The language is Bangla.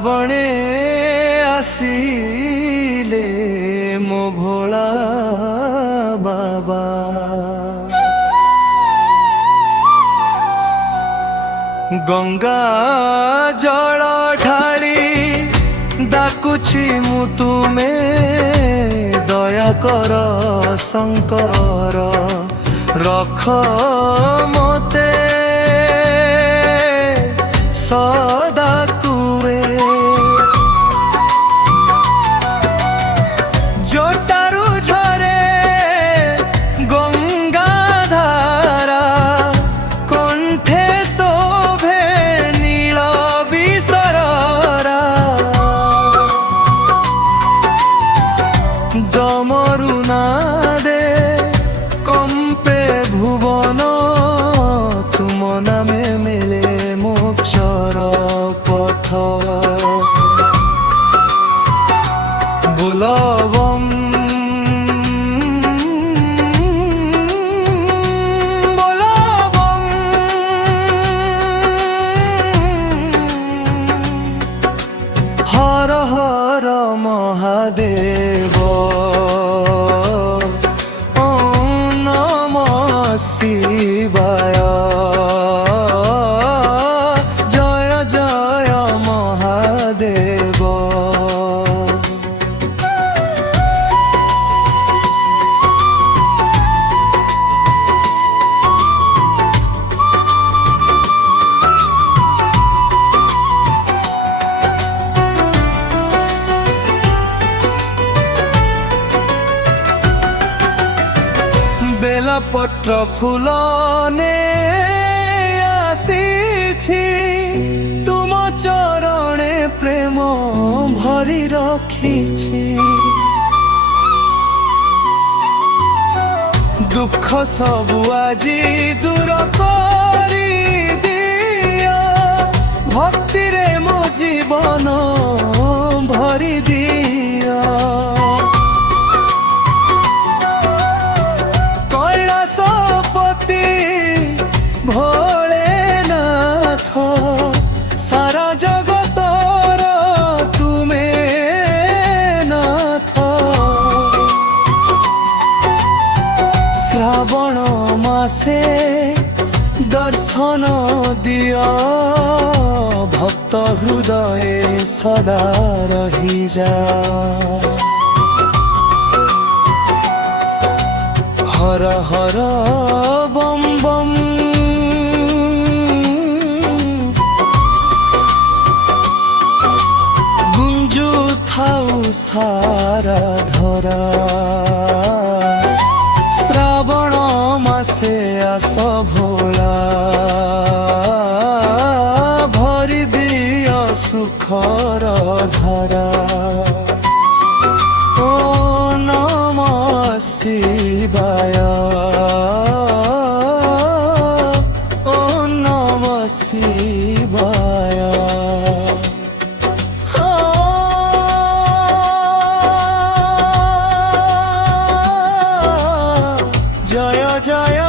ଶ୍ରାବଣେ ଆସିଲେ ମୋ ଭୋଳା ବାବା। ଗଙ୍ଗା ଜଳ ଢାଳି ଡାକୁଛି ମୁଁ ତୁମେ ଦୟା କର ଶଙ୍କର ରଖ ମୋତେ ସଦା ତୁମେ। ଜଟାରୁ ଝରେ ଗଙ୍ଗା ଧାରା କଣ୍ଠେ ଶୋଭେ ନୀଳ ବିସରରା। ଡମରୁ ନାଦେ কম্পে ভুবন তুম নামে মেলে মোক্ষর পথ। বুলবম বুলবম হর হর মহাদেব শিবায়। জয় জয় মহাদেব। বেলপত্র ফুল নে আসিছি তুম চরণে প্রেম ভরি রখিছি। দুঃখ সবু আজি দূর করি দিও ভক্তিরে মো জীবন ভরি দিও। ভোলেনাথ সারা জগতর তুমে নাথ। শ্রাবণ মাসে দর্শন দিও ভক্ত হৃদয়ে সদা রহি যা। হর হর বম বম গুঞ্জু থাউ সারা ধরা। শ্রাবণ মাসে আস ভোলা ভরি দিও সুখর ধারা। ও নমঃ শিবায় ও নমঃ শিবায়। জয় জয়